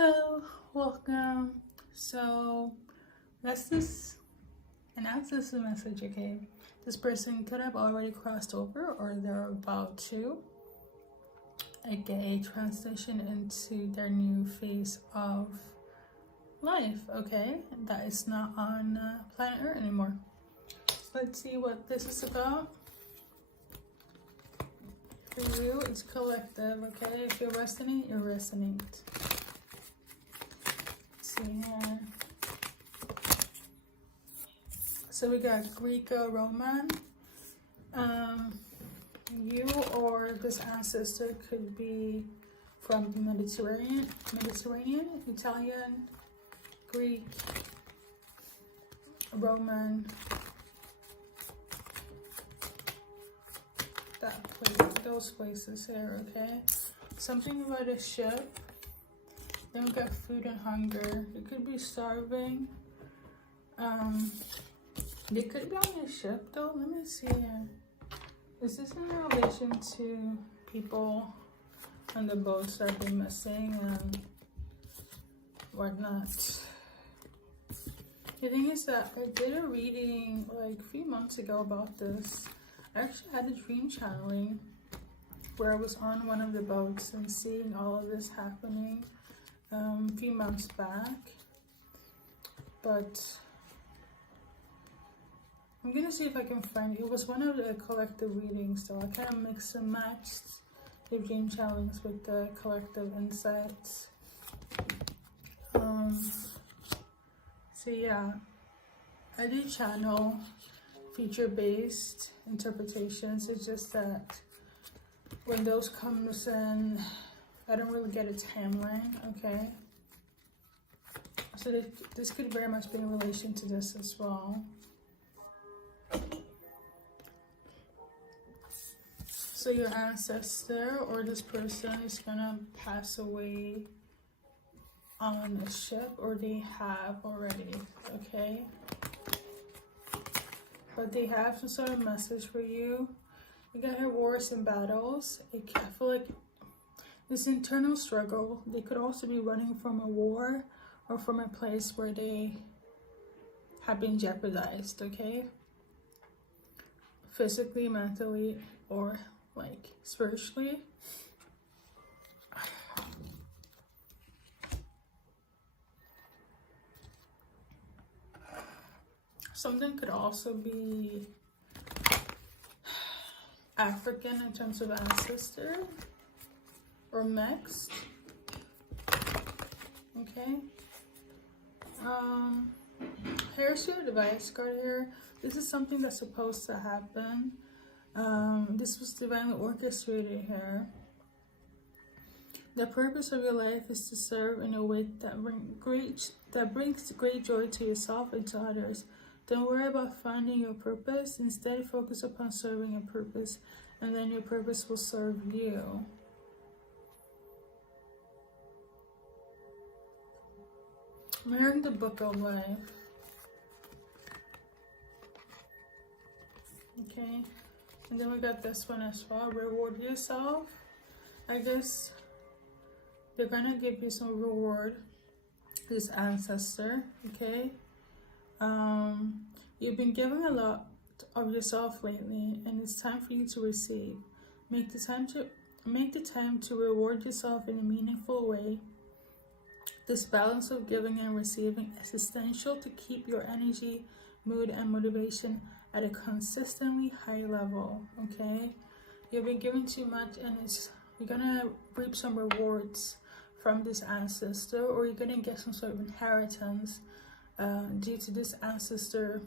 Hello, welcome. So let's just announce this message, okay? This person could have already crossed over or they're about to, aka transition into their new phase of life, okay? That is not on planet Earth anymore. Let's see what this is about. For you, it's collective, okay? If you're resonate, you're resonate. Here. So we got Greco-Roman. You or this ancestor could be from the Mediterranean, Italian, Greek, Roman. That place, those places here, okay? Something about a ship. Then we got food and hunger. You could be starving. They could be on your ship though. Let me see here. Is this in relation to people on the boats that have been missing and whatnot? The thing is that I did a reading like a few months ago about this. I actually had a dream channeling where I was on one of the boats and seeing all of this happening. A few months back, but I'm gonna see if I can find it. It was one of the collective readings, so I kind of mixed and matched the dream challenge with the collective insights. So yeah, I do channel feature-based interpretations. It's just that when those comes in, I don't really get a timeline, okay? So this could very much be in relation to this as well. So your ancestor or this person is gonna pass away on a ship, or they have already, okay? But they have some sort of message for you. You got here, wars and battles. I feel like this internal struggle, they could also be running from a war or from a place where they have been jeopardized, okay? Physically, mentally, or like spiritually. Something could also be African in terms of ancestor. Or mixed. Okay. Here's your device card here. This is something that's supposed to happen. This was divinely orchestrated here. The purpose of your life is to serve in a way that brings great joy to yourself and to others. Don't worry about finding your purpose. Instead, focus upon serving your purpose, and then your purpose will serve you. I'm hearing the book of life. Okay. And then we got this one as well. Reward yourself. I guess they're gonna give you some reward. This ancestor. Okay. You've been giving a lot of yourself lately, and it's time for you to receive. Make the time to reward yourself in a meaningful way. This balance of giving and receiving is essential to keep your energy, mood, and motivation at a consistently high level, okay? You've been giving too much, and you're gonna reap some rewards from this ancestor, or you're gonna get some sort of inheritance due to this ancestor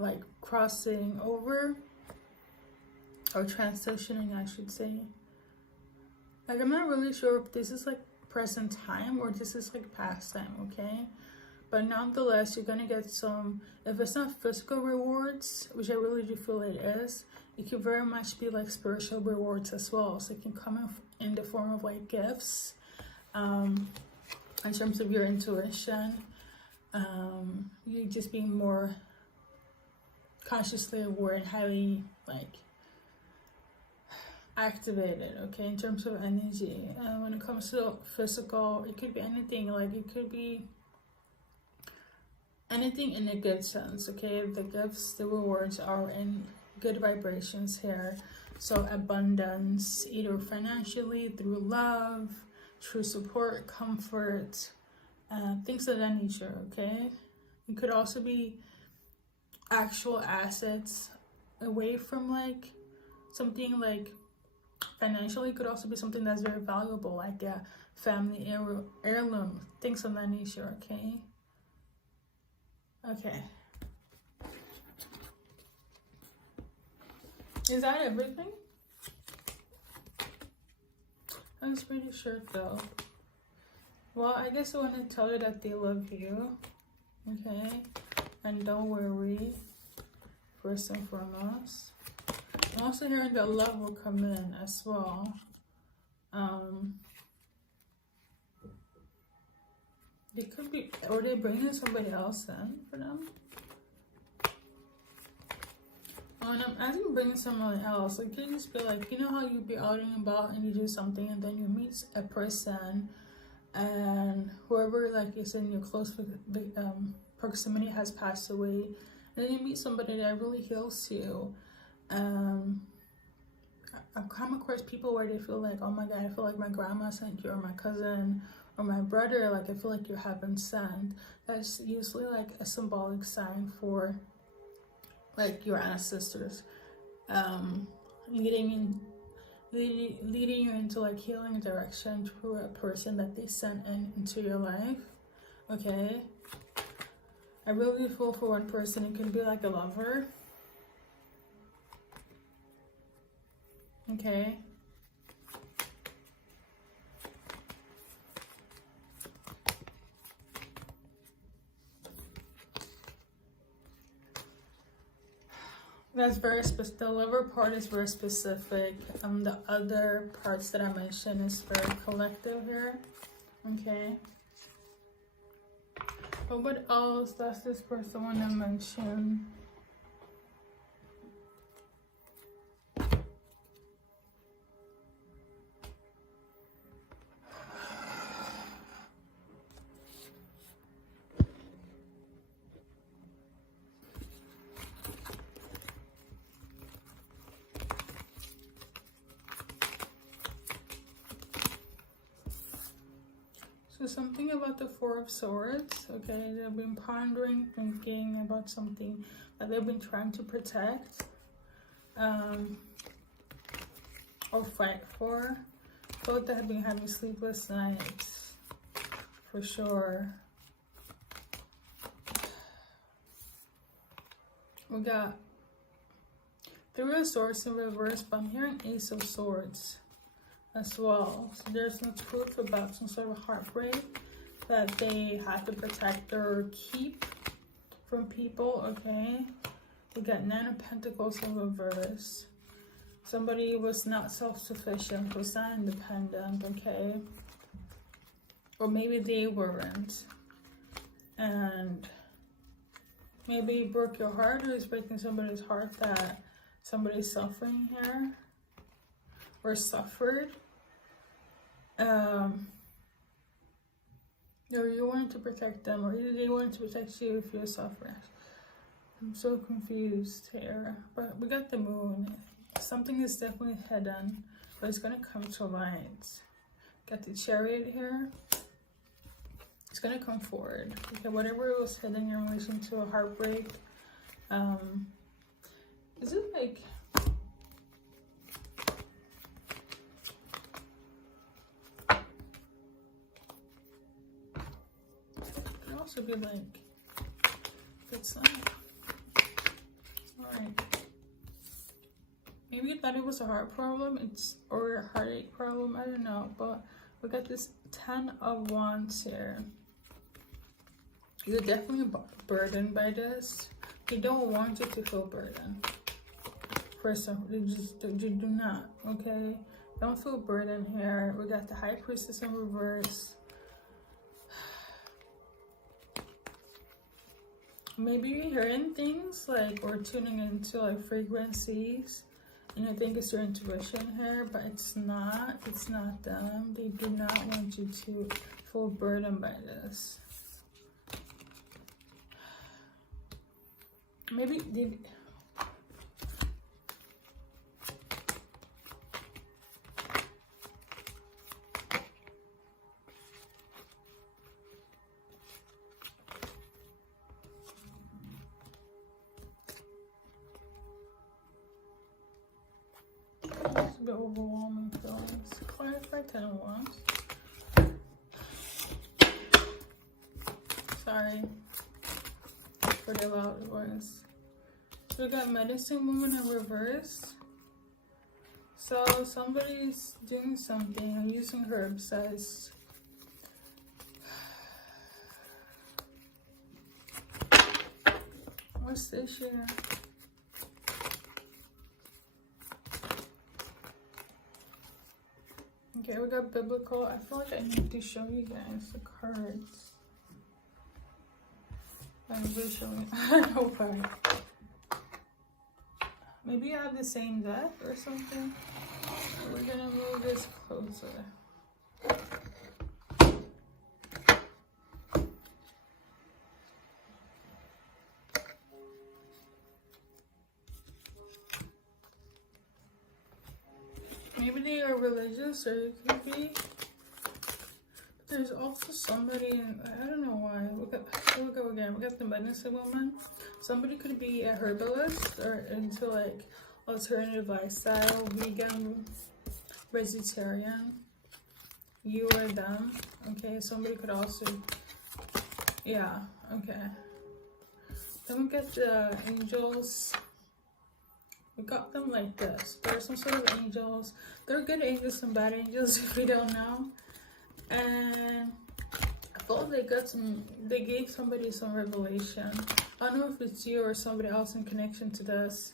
like crossing over, or transitioning, I should say. Like, I'm not really sure if this is like present time or this is like past time, okay? But nonetheless, you're gonna get some, if it's not physical rewards, which I really do feel it is, it could very much be like spiritual rewards as well. So it can come in the form of like gifts, in terms of your intuition, you just being more consciously aware and highly like activated, okay, in terms of energy. And when it comes to physical, it could be anything, like it could be anything in a good sense, okay? The gifts, the rewards are in good vibrations here. So abundance, either financially, through love, through support, comfort, things of that nature, okay? It could also be actual assets away from like something like financially. Could also be something that's very valuable, like a family heirloom, things of that nature, okay? Okay. Is that everything? I was pretty sure though. Well, I guess I want to tell you that they love you, okay? And don't worry, first and foremost. I'm also hearing that love will come in as well. They could be, or they're bringing somebody else in for them. And as you bring someone else, like you just be like, you know how you be out and about and you do something and then you meet a person and whoever like is in your close proximity has passed away, and then you meet somebody that really heals you. I've come across people where they feel like, oh my god, I feel like my grandma sent you, or my cousin, or my brother, like I feel like you have been sent. That's usually like a symbolic sign for like your ancestors leading you into like healing direction through a person that they sent into your life, okay? I really feel for one person, it could be like a lover, okay? That's very specific. The liver part is very specific. The other parts that I mentioned is very collective here. Okay. But what else does this person want to mention? So something about the Four of Swords, okay? They've been pondering, thinking about something that they've been trying to protect or fight for. Both that have been having sleepless nights, for sure. We got Three of Swords in reverse, but I'm hearing Ace of Swords as well. So there's no truth about some sort of heartbreak that they have to protect or keep from people, okay? We got Nine of Pentacles in reverse. Somebody was not self-sufficient, was not independent, okay? Or maybe they weren't. And maybe it broke your heart, or it's breaking somebody's heart that somebody's suffering here or suffered. Or you wanted to protect them, or either they wanted to protect you if you're suffering. I'm so confused here. But we got the Moon. Something is definitely hidden, but it's gonna come to light. Got the Chariot here. It's gonna come forward. Okay, whatever was hidden in relation to a heartbreak. Is it like, it could also be like, it's not, alright. Maybe you thought it was a heart problem, or a heartache problem, I don't know. But we got this 10 of Wands here. You're definitely burdened by this. You don't want you to feel burdened. First of all, you do not, okay? Don't feel burdened here. We got the High Priestess in reverse. Maybe you're hearing things like, or tuning into like frequencies And I think it's your intuition here, but it's not. It's not them. They do not want you to feel burdened by this. Maybe they... It's a bit overwhelming feelings. Clarify 10 of Wands. Sorry for the loud voice. So we got Medicine Woman in reverse. So somebody's doing something and using her obsessed. What's this here? Okay, we got biblical. I feel like I need to show you guys the cards. I'm visually. I hope maybe you have the same deck or something. We're gonna move this closer. Maybe they are religious, or it could be. But there's also somebody, in, I don't know why. Here we go again. We got the Medicine Woman. Somebody could be a herbalist or into like alternative lifestyle, vegan, vegetarian. You or them. Okay, somebody could also, yeah, okay. Then we get the angels. We got them like this. There are some sort of angels. They're good angels and bad angels if we don't know. And I thought they gave somebody some revelation. I don't know if it's you or somebody else in connection to this.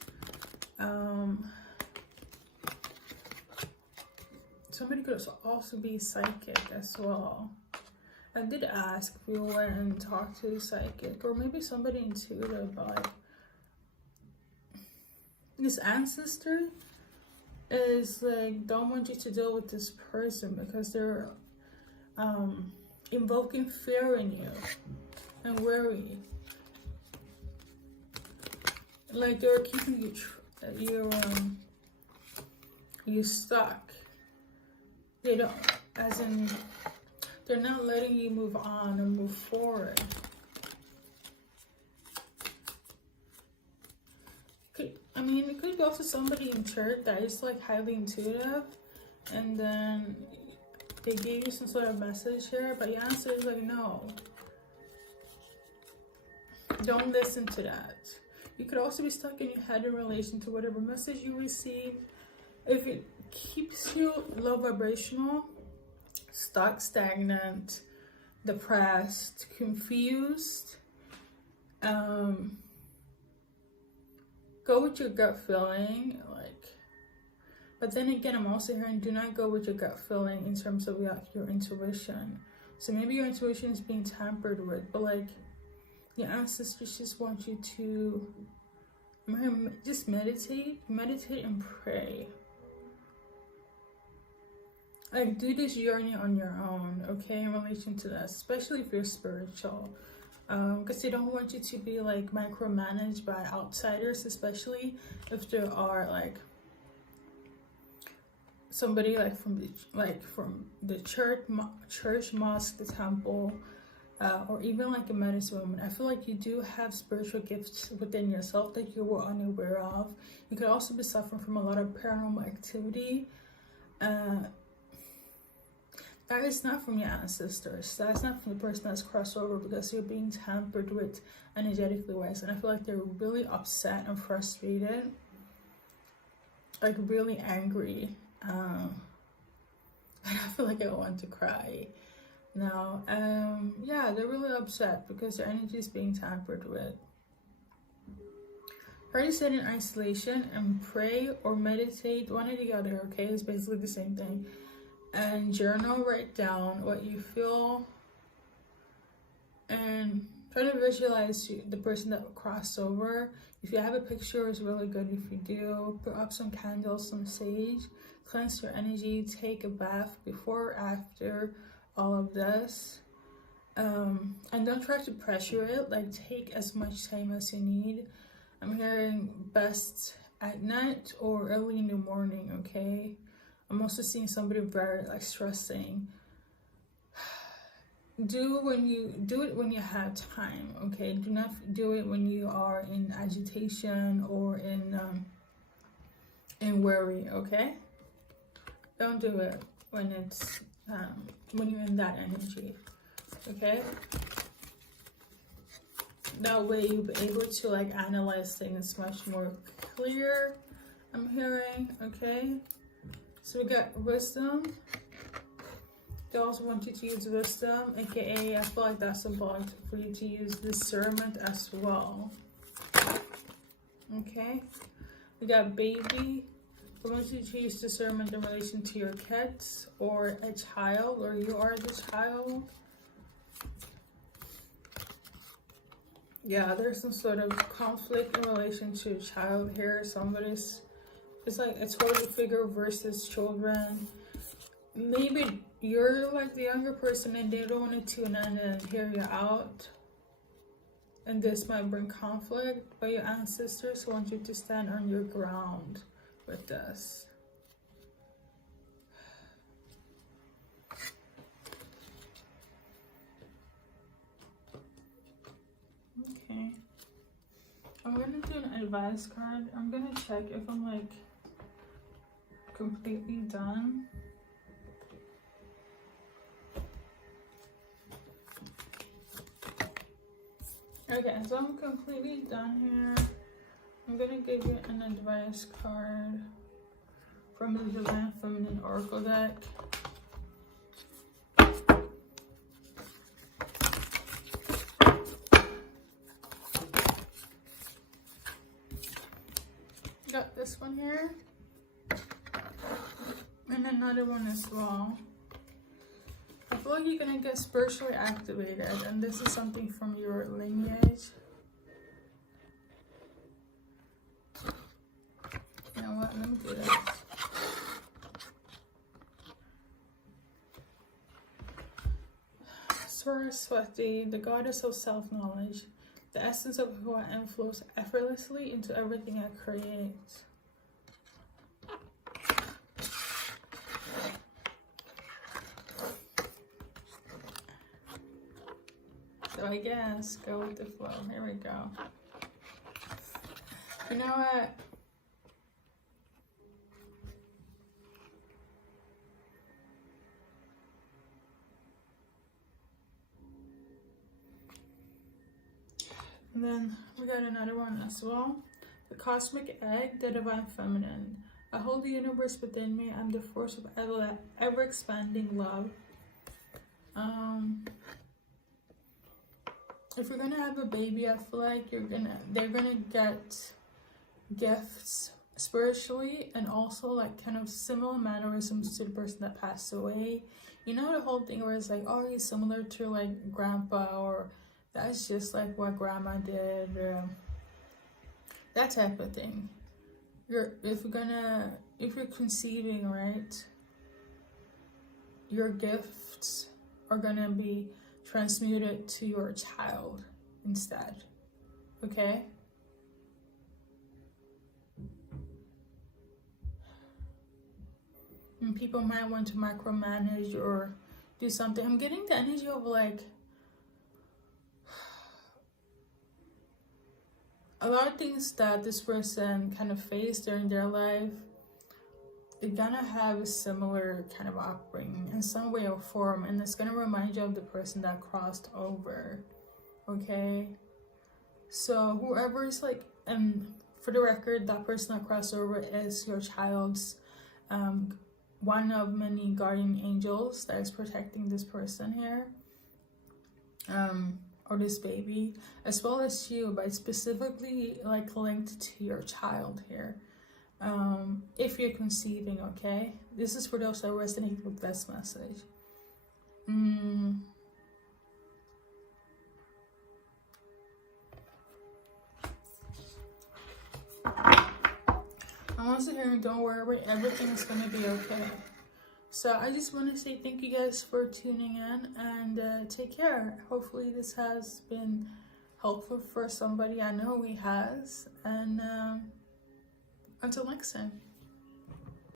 Somebody could also be psychic as well. I did ask if we went and talked to the psychic, or maybe somebody intuitive, but like, this ancestor is like, don't want you to deal with this person because they're invoking fear in you and worry. Like they're keeping you stuck. They don't, as in, they're not letting you move on and move forward. I mean, it could be also somebody in church that is like highly intuitive, and then they gave you some sort of message here, but the answer is like, no, don't listen to that. You could also be stuck in your head in relation to whatever message you receive. If it keeps you low vibrational, stuck, stagnant, depressed, confused, go with your gut feeling, like, but then again, I'm also hearing do not go with your gut feeling in terms of your intuition. So maybe your intuition is being tampered with, but like your ancestors just want you to just meditate and pray. Like, do this journey on your own, okay, in relation to that, especially if you're spiritual. Because they don't want you to be like micromanaged by outsiders, especially if there are like somebody like from the church, mosque, the temple, or even like a medicine woman. I feel like you do have spiritual gifts within yourself that you were unaware of. You could also be suffering from a lot of paranormal activity. That is not from your ancestors. That's not from the person that's crossed over, because you're being tampered with energetically wise. And I feel like they're really upset and frustrated, like really angry. And I feel like I want to cry now. Yeah, they're really upset because their energy is being tampered with. Try to sit in isolation and pray or meditate, one or the other, okay? It's basically the same thing. And journal, write down what you feel, and Try to visualize the person that will cross over. If you have a picture, it's really good. If you do, put up some candles, some sage, cleanse your energy, take a bath before or after all of this. And don't try to pressure it. Like, take as much time as you need. I'm hearing best at night or early in the morning, okay? I'm also seeing somebody very like stressing. Do it when you have time, okay? Do not do it when you are in agitation or in worry, okay? Don't do it when it's when you're in that energy, okay? That way you'll be able to like analyze things much more clear, I'm hearing, okay? So we got wisdom. They also want you to use wisdom, aka I feel like that's symbolic for you to use discernment as well. Okay, we got baby. They want you to use discernment in relation to your kids or a child, or you are the child. Yeah, there's some sort of conflict in relation to a child here. It's like a total figure versus children. Maybe you're like the younger person and they don't want to tune in and hear you out. And this might bring conflict, but your ancestors want you to stand on your ground with this. Okay. I'm going to do an advice card. I'm going to check if I'm like completely done. Okay, so I'm completely done here. I'm gonna give you an advice card from the Divine Feminine Oracle deck. Got this one here. And another one as well. I feel like you're gonna get spiritually activated, and this is something from your lineage. You know what? Let me do this. Saraswati, the goddess of self-knowledge, the essence of who I am flows effortlessly into everything I create. So I guess go with the flow. Here we go. You know what? And then we got another one as well. The cosmic egg, the divine feminine. I hold the universe within me. I'm the force of ever expanding love. If you're gonna have a baby, I feel like they're gonna get gifts spiritually, and also like kind of similar mannerisms to the person that passed away. You know, the whole thing where it's like, oh, he's similar to like grandpa, or that's just like what grandma did, that type of thing. If you're conceiving, right, your gifts are gonna be transmuted to your child instead, okay? And people might want to micromanage or do something. I'm getting the energy of like a lot of things that this person kind of faced during their life. They're gonna have a similar kind of upbringing in some way or form, and it's gonna remind you of the person that crossed over, okay? So whoever is like, and for the record, that person that crossed over is your child's one of many guardian angels that is protecting this person here, or this baby, as well as you, but specifically like linked to your child here. If you're conceiving, okay? This is for those that resonate with this message. I'm also hearing, don't worry, everything is going to be okay. So I just want to say thank you guys for tuning in, and take care. Hopefully this has been helpful for somebody. I know he has. And until next time.